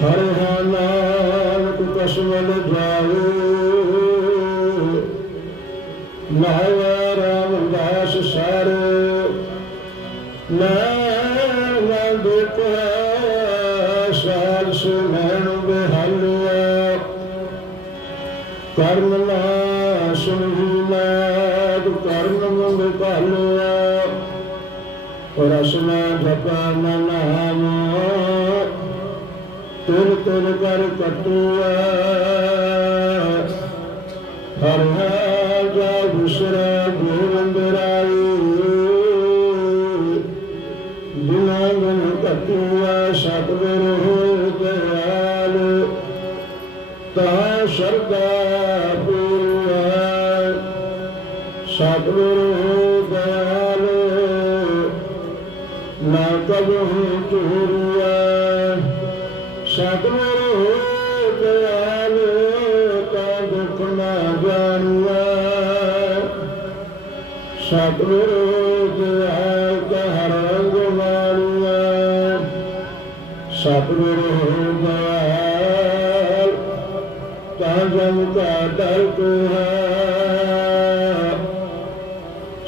ਹਰ ਨਾਨਕ ਕਸਮਲ ਜਾਓ ਨਾਇਆ ਰਾਮਦਾਸ ਸਰ। ਮੈਂ ਦੁਖ ਸਾਲ ਸੁਨਣ ਬਿਹਾਲਿਆ ਕਰਮ ਰਸਨਾ ਜਪਾ ਨਾਮ। ਤੁਰ ਤੁਰ ਕਰ ਕਟੂਆ। ਹਰ ਹਰ ਨਾ ਕਬਹੁ ਚੂਰਿਆ ਸਤਿਗੁਰ ਹੋ ਦਇਆਲ ਤਾ ਦੁਖ ਨਾ ਜਾਣਿਆ ਸਤਿਗੁਰ ਹੋ ਦਇਆਲ ਤਾ ਹਰ ਰੰਗ ਮਾਣਿਆ ਸਤਿਗੁਰ ਹੋ ਦਇਆਲ ਤਾ ਜਨ ਕਾ ਡਰ ਕੋ ਹੈ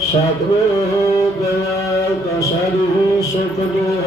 ਸਤਿਗੁਰ ਸਾਰੀ ਸੁਖ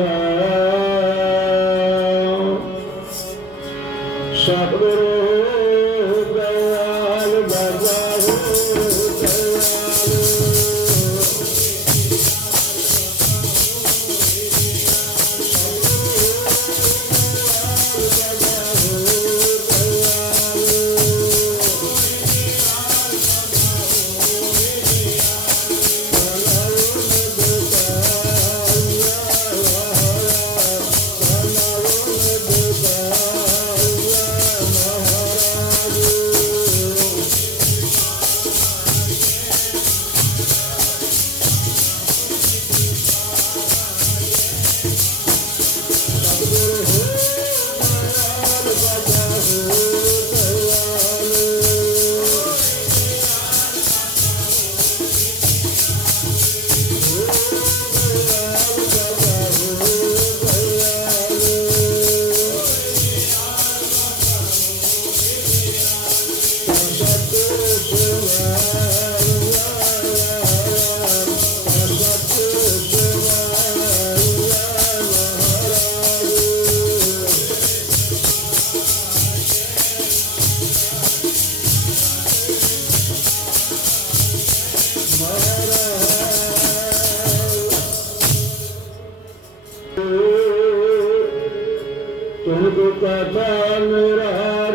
ਤੁਮਕੋ ਕਥਾ ਮੇਰਾ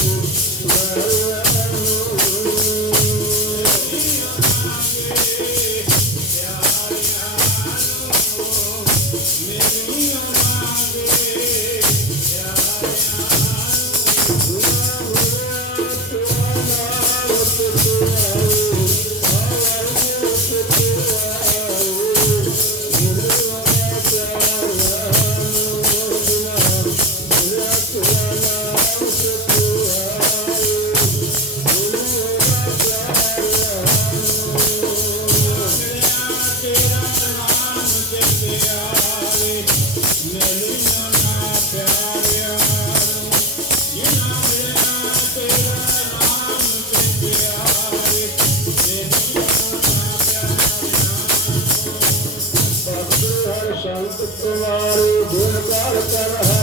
ਹਰ Sarah.